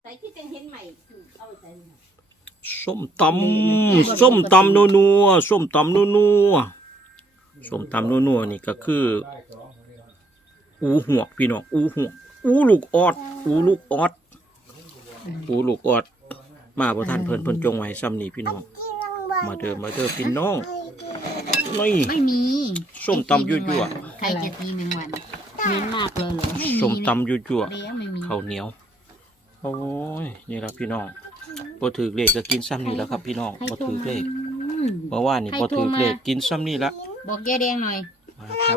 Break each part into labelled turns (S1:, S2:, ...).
S1: ใส่ที่จะเห็นใหม่เอาใส่
S2: ส้มตำส้มตำนัวๆส้มตำนัวๆส้มตำนัวๆนี่ก็คืออูหวกพี่น้องอูหวกอูลูกออดอูลูกออดอูลูกออดมาบ่ทันเพิ่นจงไว้ซ้ำนี่พี่น้องมาเด้อพี่น้องนี่
S3: ไม่มี
S2: ส้มตำยั่ว
S3: ๆใครจะตี1 วันเน้นมากเลยเหรอไม่มี
S2: ส้มตำยั่ว
S3: เลี้ยงไม่มี
S2: ๆข้าวเหนียวโอ้ยนี่ล่ะพี่น้องบ่ถือเลขก็กินซ้ำนี่แล้วครับพี่น้องบ่ถือเลขเมื่อวานนี่บ่ถือเลขกินซ้ำนี่ละ
S3: บอกยายแดงหน่อย
S2: ครับ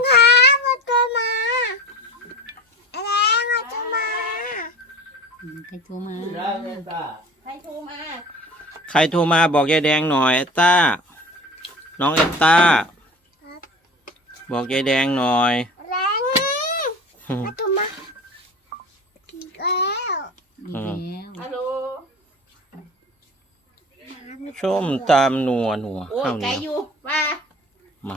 S3: ใครโทรมา
S1: ใครโทรมา
S2: ใครโทรมาบอกยายแดงหน่อยเอตต้าน้องเอตต้าบอกยายแดงหน่อย
S3: อีกแล้ว
S1: ฮัลโหล
S2: ส้มตำนัว
S1: โอ้ย
S2: ข้าวเห
S1: ไกล
S2: นียว
S1: อยู่ว่า
S2: มา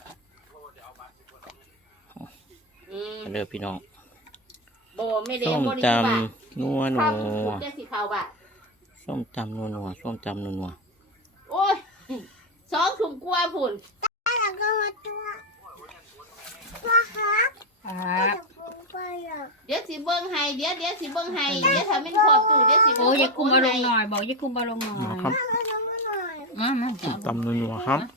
S2: เด้อพี่น้อง
S1: โบไม่ได้
S2: ส้ม
S1: โบดี
S2: ต
S1: ว่า
S2: ำนัว
S1: ข้าวคุณจะสิเขาบ่ะ
S2: ส้มตำนัวส้มตำนัว
S1: โอ้ย2 ถุงกลัวผุ่น
S3: ครับ
S1: เดี๋ยวสิเบิ้งให้เดี๋ยวสิเบิ้งให้เดี๋ยวทำเป็นขอบตู้เดี๋ยวสิ
S3: โอ้ยอย่าคุมอารมณ์หน่อยบอกอย่าคุมอารมณ์หน่อย
S2: ๆนะครับ
S3: มา
S2: ส้มตำนัวครับ